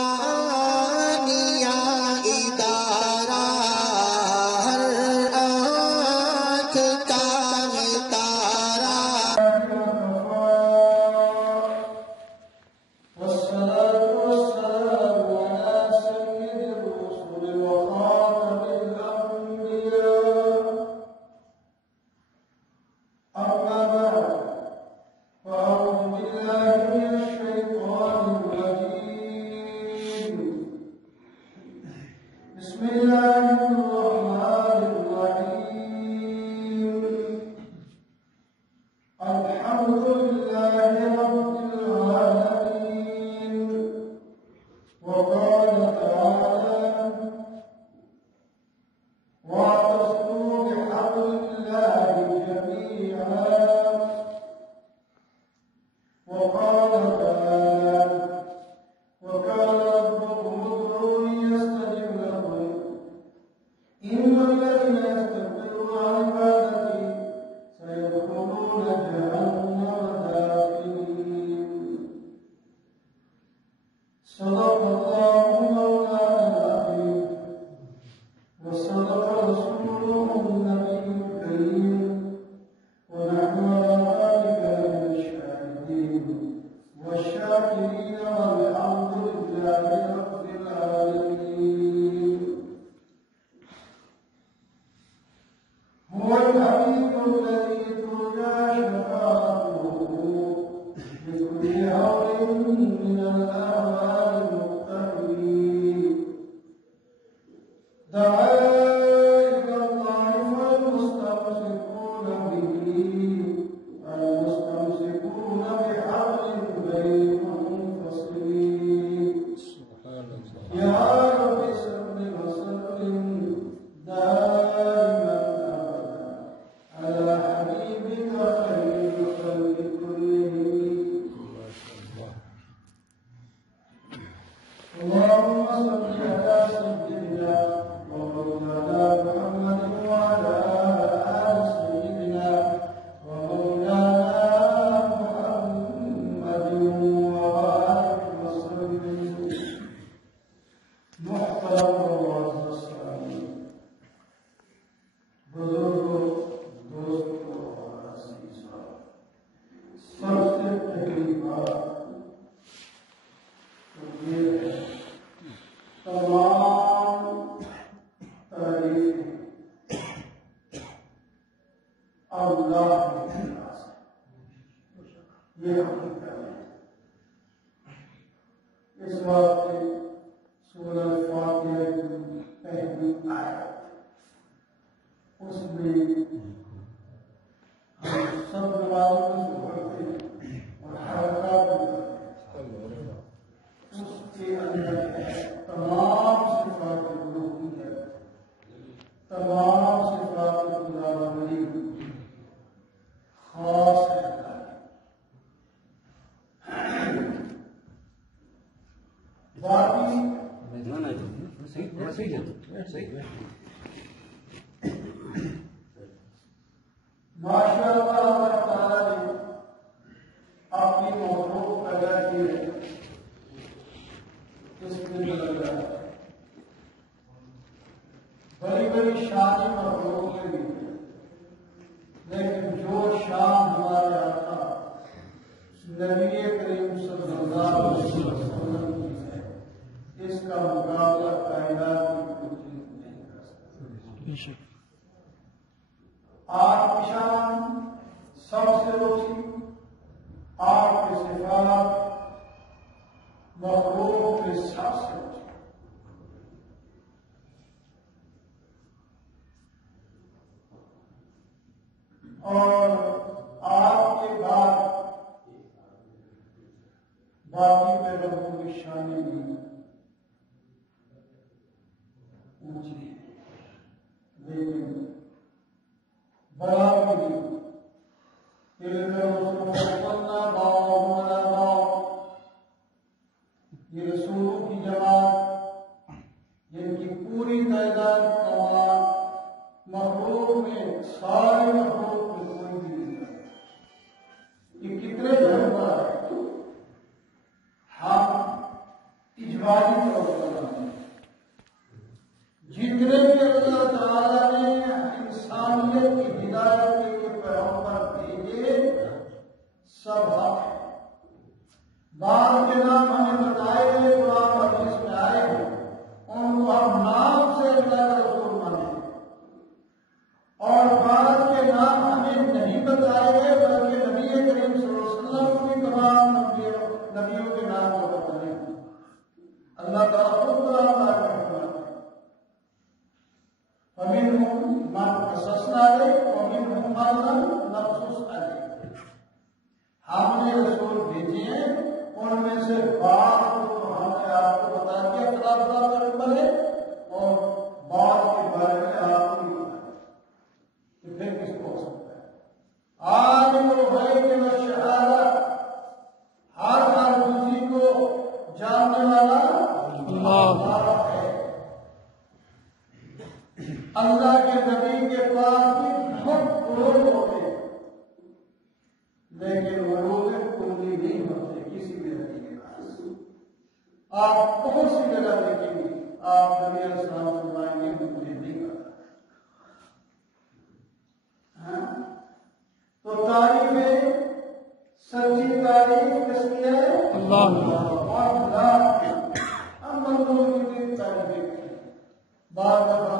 عثمانیہ ادارہ ہر آنکھ کا ہے تارا والصلاة والسلام على سيد الرسل وخاتم الأنبياء أما بعد فأعوذ بالله من الشيطان الرجيم بسم الله الرحمن الرحيم الحمد لله رب العالمين وقال تعالى واعتصموا بحبل الله جميعا وقال تعالى وقال ربكم ادعوني استجب لكم إن الذين يستكبرون عن عبادتي سيدخلون جهنم داخلين صدق الله مولانا العظيم وصدق رسوله النبي الكريم ونحن على ذلك من الشاهدين والشاكرين والحمد لله رب العالمين هو الحبيب الذي ترجى شفاعته بكل هول من الأهوال المقتربين دعا إلى الله والمستمسكون به المستمسكون بحبل غير منفصل يا رب صل وسلم دائما أبدا على حبيبك خير الخلق كلهم اللهم صل على سيدنا ومولانا محمد وعلى آل سيدنا ومولانا محمد وبارك وسلم محترم ومعزز السامعين بزرگوں دوستوں اور عزیزوں سب سے پہلی بات تو یہ ہے تمام تعریفیں اللہ کے پاس ہے یہ حقیقت ہے اس بات سے سورہ فاتحہ کی پہلی آیت اس میں ہم سب نمازوں کو پڑھتے ہیں اور حرکات بھی کرتے ہیں اس کے اندر تمام صفات الوہیت تمام صفات خداوندی خاص ہے باقی ماشاء اللہ تعالیٰ نے اپنی مخلوق پیدا کی ہے اس میں لگا بڑی بڑی شانی مخلوق کے لیے لیکن جو شان ہمارے آقا نبی کریم صلی اللہ علیہ وسلم کی ہے اس کا مقابلہ کائنات کی کوئی چیز نہیں کر سکتی آپ کی شان سب سے اونچی آپ کے صفات مخلوق کے سب سے اونچی اور آپ کے بعد باقی پیغمبروں کی شان بھی اونچی ہے لیکن بڑا بھی نہیں یہ رسولوں کی جماعت جن کی پوری تعداد تمام مخلوق میں سارے مخلوق میں کوئی بھی نہیں ہے یہ کتنے جانور ہیں ہم اجمالی طور پر جتنے بھی اللہ تعالیٰ نے انسانیت کی ہدایت کے لیے پیغمبر بھیجے سب حق ہے. بعض کے نام ہمیں بتائے گئے قرآن حدیث میں آئے ہیں ان کو ہم نام سے اللہ کا رسول مانیں اور بعض کے نام ہمیں نہیں بتائے گئے بلکہ نبی کریم صلی اللہ علیہ وسلم کو بھی تمام نبیوں کے نام کو بتائے. اللہ تعالیٰ خود قرآن پاک میں وَمِنْهُمْ مَنْ قَصَصْنَا عَلَيْكَ وَمِنْهُمْ مَنْ لَمْ نَقْصُصْ عَلَيْكَ. ہم نے رسول بھیجے ہیں ان میں سے بعض کو ہم نے آپ کو بتا دیا خدا کا پیغمبر ہے اور بعض کے بارے میں آپ کو نہیں بتایا. تو پھر کس کو ہو سکتا ہے؟ عالم الغیب والشہادہ ہر چیز کو جاننے والا اللہ ہے. اللہ کے نبی کے پاس بھی بہت عروج ہوتے ہیں لیکن عروج کلی نہیں ہوتے کسی بھی نبی کے پاس. آپ بہت سی جگہ دیکھیں گے آپ نبی علیہ السلام فرمائیں گے مجھے نہیں پتا. تو تعریف سچی تعریف کس کی ہے؟ اللہ. ہم بندوں کی تعریف بعض دفعہ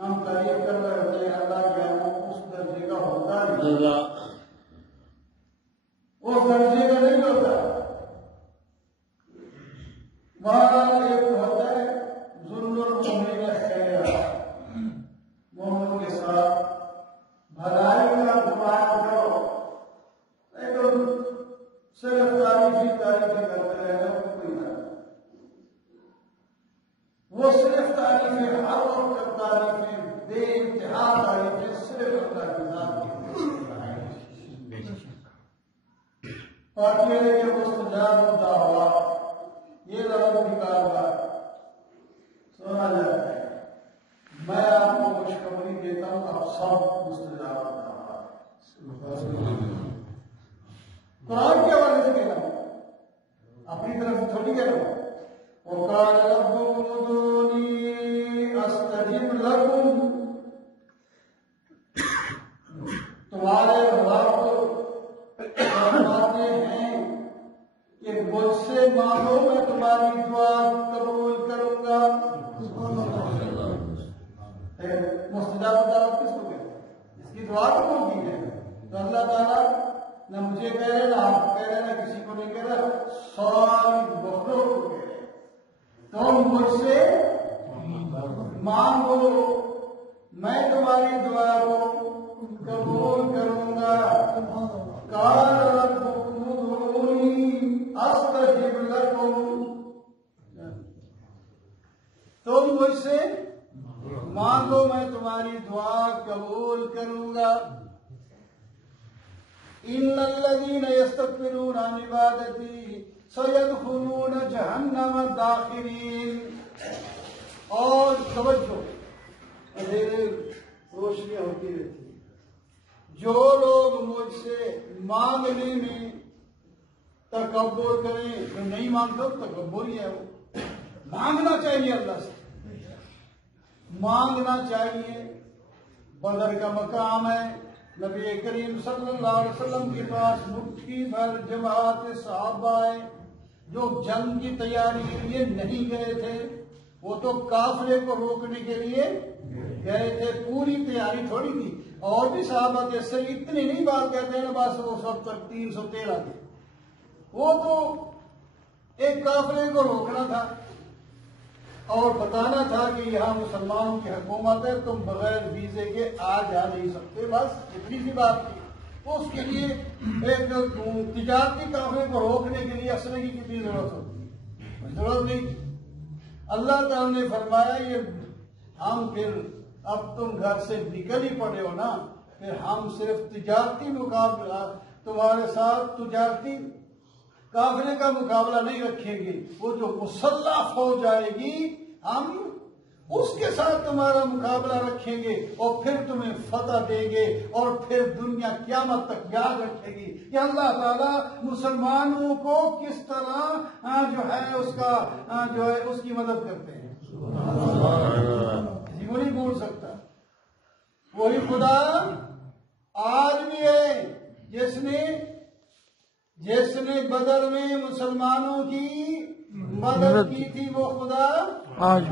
ہم تعریف کر رہے ہوتے ہیں اللہ کے اس درجے کا ہوتا نہیں اس درجے کا نہیں ہوتا. مہاراج ایک ہوتا ہے ظلم المؤمنین خیرا مومن کے ساتھ بھلائی کا دعا کرو لیکن صرف تعریفی کرتے رہنا کوئی نہ. وہ صرف تعریفیں ہر وقت تعریفیں بے انتہا تعریفیں صرف اللہ کی ذات کی اور یہ کہ مستجاب الدعوات یہ لفظ نکال کر سنا جاتا ہے. میں آپ کو خوشخبری دیتا ہوں آپ سب مستجاب الدعوات قرآن کے حوالے سے کہہ رہا ہوں اپنی طرف سے تھوڑی کہہ رہا ہوں. وقال ربكم ادعوني استجب لكم. تمہارے رب فرماتے ہیں کہ مجھ سے مانگو میں تمہاری دعا قبول کروں گا. مستجاب الدعوات کس کو کہتے ہیں؟ اس کی دعا قبول کی ہے. تو اللہ تعالیٰ نہ مجھے کہہ رہے نہ آپ کو کہہ رہے نہ کسی کو نہیں کہہ رہا ساری مخلوق کو کہہ رہے تم مجھ سے مانگو میں تمہاری دعا کو قبول کروں گا. قال ربكم ادعوني استجب لكم. تم مجھ سے مانگو میں تمہاری دعا قبول کروں گا. ان الذين يستكبرون عن عبادتي سيدخلون جہنم داخرین. اور توجہ اندھیرے روشنیاں ہوتی رہتی ہیں. جو لوگ مجھ سے مانگنے میں تکبر کریں جو نہیں مانگتا تکبر ہی ہے. وہ مانگنا چاہیے اللہ سے مانگنا چاہیے. بدر کا مقام ہے. نبی کریم صلی اللہ علیہ وسلم کے پاس مٹھی بھر جماعت صحابہ آئے جو جنگ کی تیاری کے لیے نہیں گئے تھے. وہ تو قافلے کو روکنے کے لیے گئے تھے. پوری تیاری تھوڑی تھی. اور بھی صحابہ تھے صرف اتنی نہیں بات کہتے ہیں نا بس اس وقت تک 313 تھے. وہ تو ایک قافلے کو روکنا تھا اور بتانا تھا کہ یہاں مسلمانوں کی حکومت ہے تم بغیر ویزے کے آ جا نہیں سکتے. بس اتنی سی بات تھی. تو اس کے لیے ایک تجارتی قافلے کو روکنے کے لیے اسلحے کی کتنی ضرورت ہوتی؟ ضرورت نہیں تھی. اللہ تعالیٰ نے فرمایا یہ ہم پھر اب تم گھر سے نکل ہی پڑے ہو نا پھر ہم صرف تجارتی مقابلہ تمہارے ساتھ تجارتی قافلے کا مقابلہ نہیں رکھیں گے. وہ جو مسلح فوج آئے گی ہم اس کے ساتھ تمہارا مقابلہ رکھیں گے اور پھر تمہیں فتح دیں گے اور پھر دنیا قیامت تک یاد رکھے گی کہ اللہ تعالیٰ مسلمانوں کو کس طرح جو ہے اس کی مدد کرتے ہیں. کسی کو نہیں بھول سکتا. وہی خدا آج بھی ہے جس نے بدر میں مسلمانوں کی مدد کی تھی. وہ خدا آج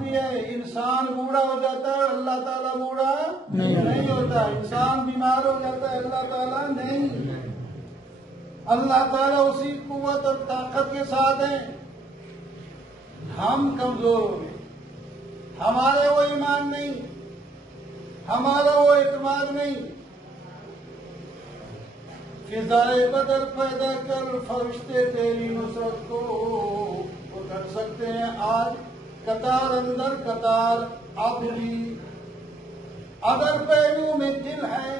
بھی ہے. انسان بوڑھا ہو جاتا ہے، اللہ تعالیٰ بوڑھا نہیں ہوتا. انسان بیمار ہو جاتا ہے، اللہ تعالیٰ نہیں. اللہ تعالیٰ اسی قوت اور طاقت کے ساتھ ہیں. ہم کمزور ہو گئے. ہمارے وہ ایمان نہیں، ہمارا وہ اعتماد نہیں. فضائے بدر پیدا کر فرشتے تیری نصرت کو کر سکتے ہیں. آج قطار اندر قطار اب بھی اگر پہلو میں دل ہے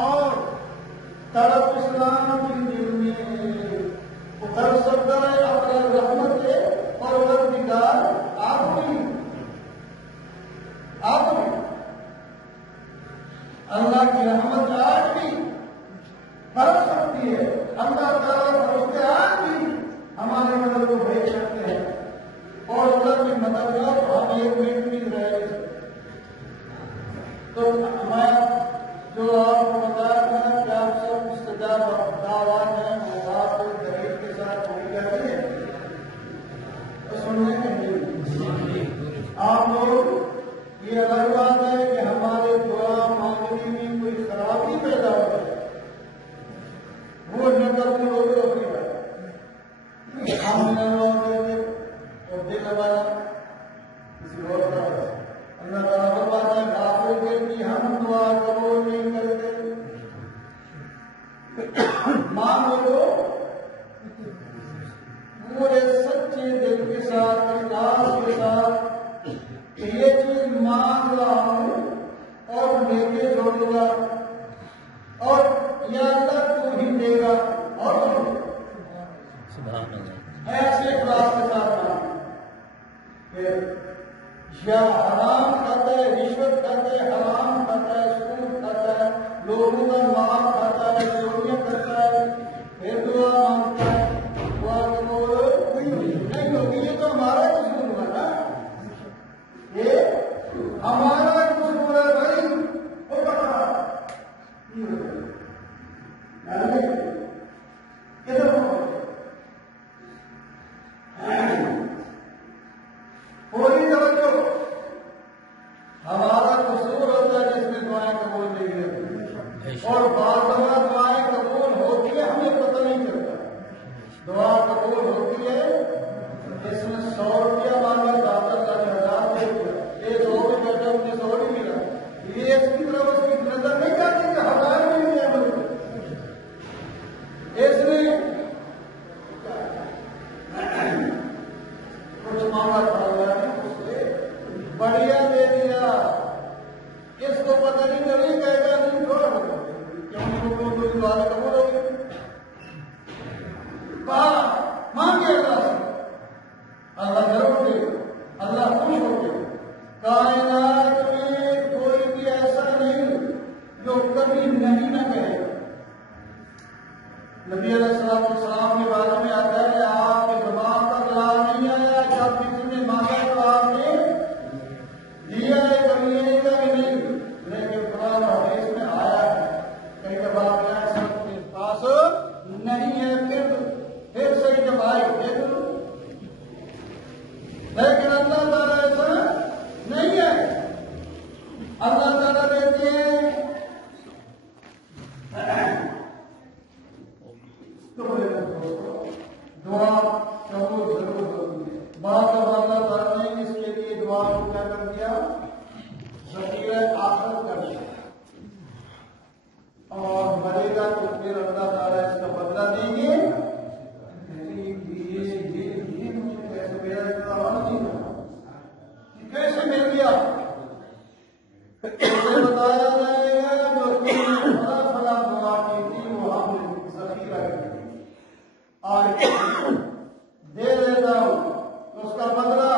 اور طرف اسلام کی دل میں اتر سکتا ہے اپنے رحمت سے پروردگار. آپ بھی اللہ کی رحمت آج بھی بڑھ سکتی ہے. اللہ تعالیٰ فرشتے آج بھی ہمارے مدد کو بھیج سکتے ہیں اور اللہ کی مدد کا ہم ایک منٹ بھی رہ سکتے. تو میں جو آپ کو بتایا تھا کہ آپ سب استجاب دعوات ہیں وہ بات کو دلیل کے ساتھ ہوئی جاتی ہے تو سننے میں نہیں. آپ لوگ یہ الگ بات ہے کہ ہمارے دعا مانگنے میں کوئی خرابی پیدا ہو جائے وہ نہ کرتے لوگ اپنی بات ہم نہ ہوتے اور دل ہمارا کسی اور کا. اللہ تعالیٰ فرماتا ہے کافروں کے لیے ہم دعا قبول نہیں کرتے. مانگو تو پورے سچے دل کے ساتھ اخلاص کے ساتھ یہ چیز مانگ رہا ہوں اور لے کے جوڑوں گا اور یا اللہ تو ہی دے گا اور ایسے اخلاص کے ساتھ یا حرام کھاتا ہے، رشوت کھاتا ہے، حرام کھاتا ہے، سود کھاتا ہے، لوگوں کا مال کھاتا ہے، چوریاں کرتا ہے، پھر دعا مانگتا ہے دعا قبول نہیں ہوگی. یہ تو ہمارا قصور ہوا نا، یہ ہمارا قصور ہے بھائی. وہ بتا کوئی توجہ ہمارا قصور ہوتا ہے جس میں دعائیں قبول نہیں ہوتی اور بعض دفعہ دعائیں قبول ہوتی ہے ہمیں پتہ نہیں چلتا. دعا قبول ہوتی ہے جس میں 100 روپیہ مانگا 10,000 دے دیا، یہ 100 بھی بیٹھا مجھے 100 نہیں ملا. یہ اس کی طرف اس کی نظر نہیں جاتی کہ 1000 بھی نہیں ہے. اس نے کچھ مانگا تھا بڑھیا دے دیا. اس کو پتہ نہیں چلی کہے گا نہیں چھوڑ کیوں دعا قبول ہوگی. مانگے اللہ سے، اللہ ضرور دے گا. اللہ خوش ہو گئے. کائنات میں کوئی بھی ایسا نہیں جو کبھی نہیں نہ کہے گا. نبی علیہ السلام کے بارے میں آتا ہے کہ آپ کے دماغ پر لا نہیں آیا جب کسی نے مانگا تو آپ نے دیا ہے. کبھی یہ نہیں کہا کہ نہیں، لیکن قرآن اور حدیث میں آیا ہے کئی دفعہ ایسا کے پاس نہیں ہے. پھر صحیح جب آئے دیکھ لو، لیکن اللہ تعالیٰ ایسا نہیں ہے. اللہ تعالیٰ دیتے ہیں دعا قبول ضرور ہوتی ہے. بات اب اللہ تعالیٰ نے اس کے لیے دعا کو کیا کر دیا، ذخیرہ آخرت کر دیا اور مرے گا تو پھر اللہ تعالیٰ اس کا بدلہ دیں گے. کیسے مل گیا بتایا جائے گا جو فلاں فلاں دعا کی تھی وہ ہم نے ذخیرہ کر دی اور دے دیتا ہوں اس کا بدلہ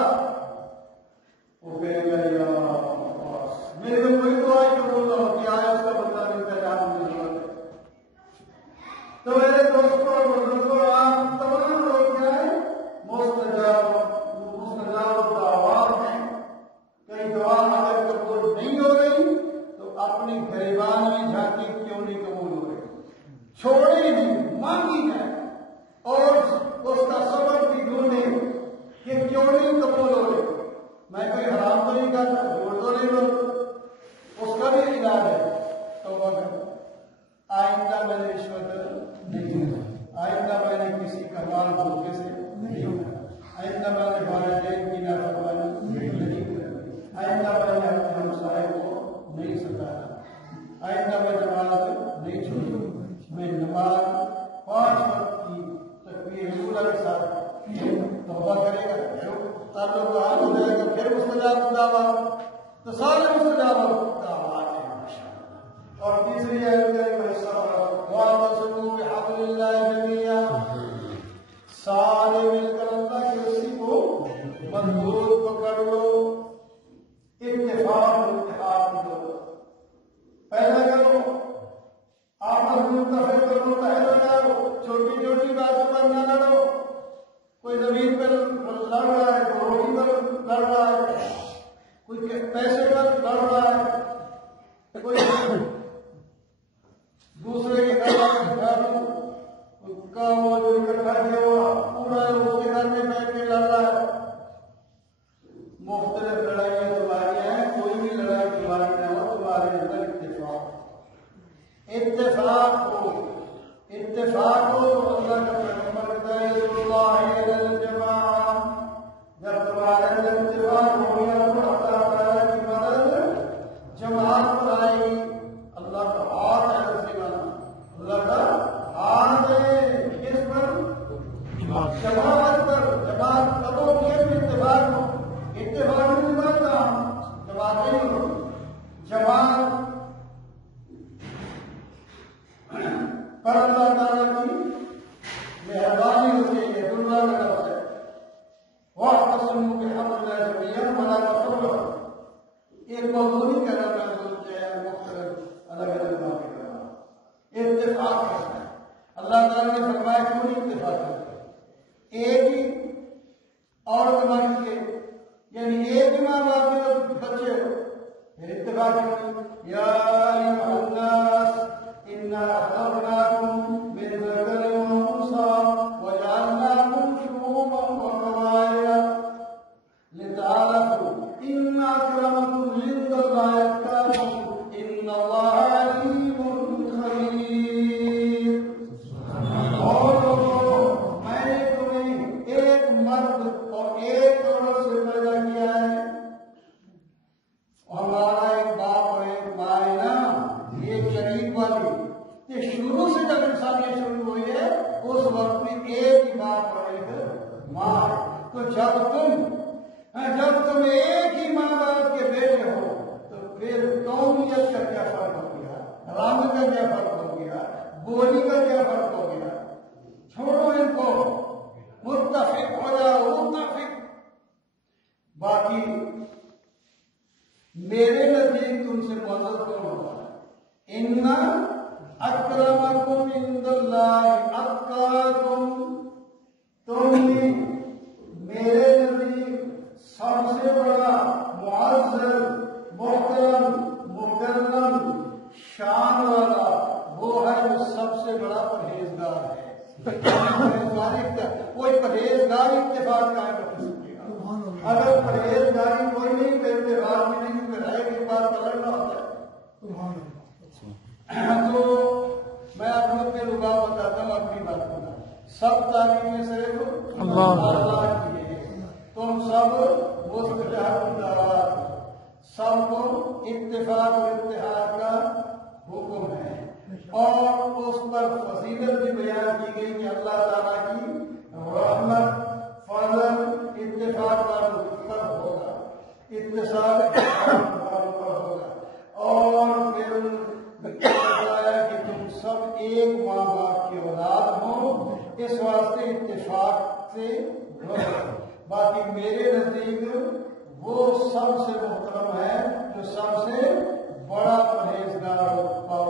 تعلق بحال ہو جائے گا، پھر مستجاب دعوت، تو سارے مستجاب دعوات ہیں ماشاءاللہ۔ اور تیسری آیت کریمہ وَاعْتَصِمُوا بِحَبْلِ اللَّهِ جَمِيعًا، سارے مل کر اللہ کی رسی کو مضبوط پکڑ لو، اتفاق اتحاد دو، پیدا کرو، آپس میں متفق اور متحد ہو جاؤ، چھوٹی چھوٹی باتوں پر نہ لڑو، کوئی زمین پر لڑ رہا ہے، کوئی روٹی پر لڑ رہا ہے، کوئی پیسے پر لڑ رہا ہے، کوئی دوسرے کے گھر کا وہ جو اکٹھا کیا ہوا پورا اس کے گھر میں بیٹھ کے لڑ رہا ہے۔ مختلف لڑائیاں تمہاری ہیں، کوئی بھی لڑائی تمہاری نہ ہو، تمہارے اندر اتفاق ہو، اتفاق ہو تو اللہ کا پیغمبر کہتا ہے اللہ الجماع، جب تمہارے اندر اتفاق ہو گیا تو اللہ تعالیٰ کی مدد جماعت پر آئے گی۔ اللہ کا ہاتھ ہے رسی والا، اللہ کا ہاتھ ہے کس پر؟ جماعت پر۔ جماعت کب ہوتی ہے؟ اتفاق ہو، اتفاق نہیں بنتا، جماعت نہیں ہوتی، جماعت پر اللہ تعالیٰ کی مہربانی ہوتی ہے، اللہ کا لفظ ہے وَاعْتَصِمُوا بِحَبْلِ اللَّهِ جَمِيعًا وَلَا تَفَرَّقُوا۔ ایک موضوع نہیں کہنا میں سوچتے ہیں مختلف الگ الگ باتیں کرنا، اتفاق کرنا ہے۔ اللہ تعالیٰ نے فرمایا کیوں نہیں اتفاق کرتے؟ ایک ہی اور زمانے کے یعنی ایک ہی ماں باپ کے بچے ہو، پھر اتفاق کرتے یا ایھا الناس انا خلقناکم من ذکر وانثى وجعلناکم شعوبا وقبائل لتعارفوا ان اکرمکم عند اللہ اتقاکم ان اللہ علیم خبیر۔ اور میں نے تمہیں ایک مرد اور ایک عورت سے پیدا کیا ہے، ہمارا ایک باپ اور ایک ماں ہے نا، یہ قریب والی کہ شروع سے جب انسانیت شروع ہوئی ہے اس وقت میں ایک ہی باپ اور ایک ماں ہے۔ تو جب تم ایک ہی ماں باپ کے بیٹے ہو تو پھر قومیت کا کیا فرق ہو گیا، رنگ کا کیا فرق ہو گیا، بولی کا کیا فرق ہو گیا؟ چھوڑو ان کو، متفق ہو جاؤ، متفق۔ باقی میرے نزدیک تم سے معزز کون ہوگا؟ ان اکرمکم عند اللہ اتقاکم، تم ہی میرے نزدیک سب سے بڑا معزز محترم مکرم شان والا وہ ہے جو سب سے بڑا پرہیزگار ہے۔ کوئی پرہیزگار اتفاق قائم کر سکے گا، اگر پرہیزگاری کوئی نہیں تو اتفاق میں نہیں، کیونکہ رہے کے بعد پلٹنا ہوتا ہے۔ تو میں اپنے لگاؤ بتاتا ہوں اپنی بات کو، سب تعلیمیں صرف اللہ کی ہے، تم سب مستجاب، سب کو اتفاق اور اتحاد کا حکم ہے، اور اس پر فضیلت بھی بیان کی گئی کہ اللہ تعالیٰ کی رحمت فضل اتفاق پر ہوگا، اتصال پر ہوگا، اور پھر بتایا کہ تم سب ایک ماں باپ کی اولاد ہو، اس واسطے اتفاق سے باقی میرے نزدیک وہ سب سے محترم ہے جو سب سے بڑا پرہیزگار اور